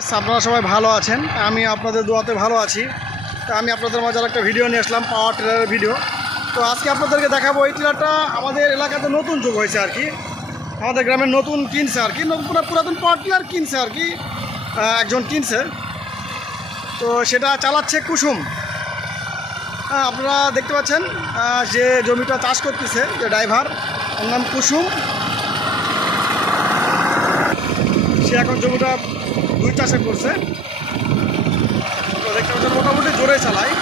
আপনারা সবাই ভালো আছেন, আমি আপনাদের দোয়াতে ভালো আছি। তা আমি আপনাদের মাঝে একটা ভিডিও নিয়ে আসলাম, পাওয়ার টিলারের ভিডিও। তো আজকে আপনাদেরকে দেখাবো এই টিলারটা আমাদের এলাকাতে নতুন যোগ হয়েছে আর কি, আমাদের গ্রামের নতুন কিনছে আর কি, পুরাতন পাওয়ার টিলার কিনছে আর কি, একজন কিনছে। তো সেটা চালাচ্ছে কুসুম। হ্যাঁ, আপনারা দেখতে পাচ্ছেন যে জমিটা চাষ করতেছে, যে ড্রাইভার, ওর নাম কুসুম। সে এখন জমিটা দুই চাষে করছে। দেখতে পাচ্ছেন মোটামুটি জোরে চালায়।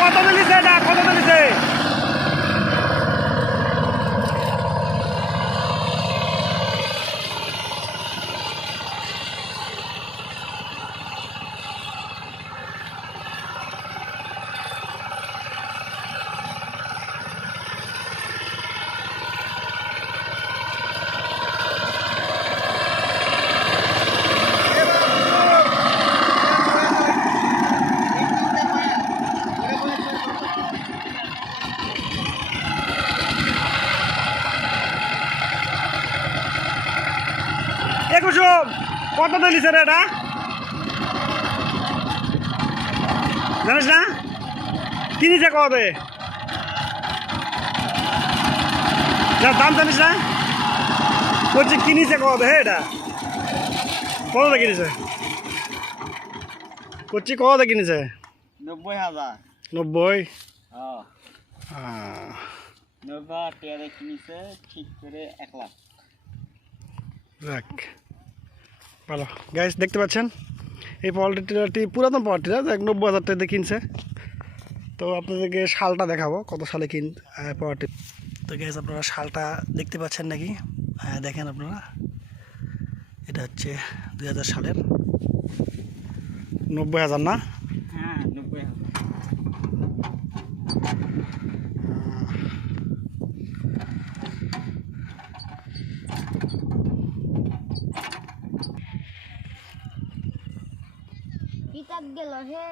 কত দিলিছে এটা, কত দিলিছে? কুসুম কত দিলিছে রে এটা, জানিস না? কিনিছে কবে, দাম জানিস না? বলছি কিনিছে কবে? হে, এটা কত কিনেছে? করছি কত কিনেছে? 90,000। 90? হ্যাঁ, 90,000 টাকা কিনেছে, ঠিক করে 1 লাখ। যাক, ভালো। গাইস দেখতে পাচ্ছেন এই পাওয়ার টিলারটি পুরাতন পাওয়ার টিলার, 90,000 টাকা দিয়ে কিনছে। তো আপনাদেরকে শালটা দেখাবো, কত সালে পাওয়ার টিলার। তো গাইস আপনারা শালটা দেখতে পাচ্ছেন নাকি? হ্যাঁ, দেখেন আপনারা, এটা হচ্ছে 2000 সালের। 90,000 না? হ্যাঁ, 90,000। কিতাব গেল হে,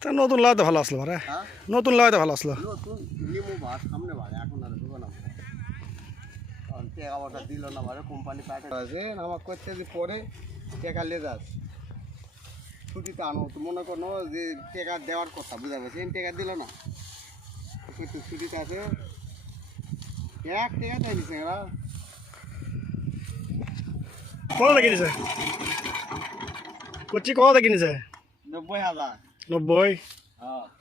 তা নতুন লাগাতে ভালো আসলো রে, নতুন লাগাতে ভালো আসলো। নতুন লিমু ভাত সামনে ভাই, এখন আর ঢুকো না। কারণ টাকা দিল না ভাই, কোম্পানি পাঠাচ্ছে আমার করতে যে পরে টাকা লে যাস ছুটিতে আনো। তো মনে করো যে টাকা দেওয়ার কথা বুঝা পারছি, টাকা দিল না, ছুটিতে আছে 1 টাকা চাই দিচ্ছে এরা। কত কিনেছে? করছি কত কিনেছে? 90,000। 90? হ্যাঁ।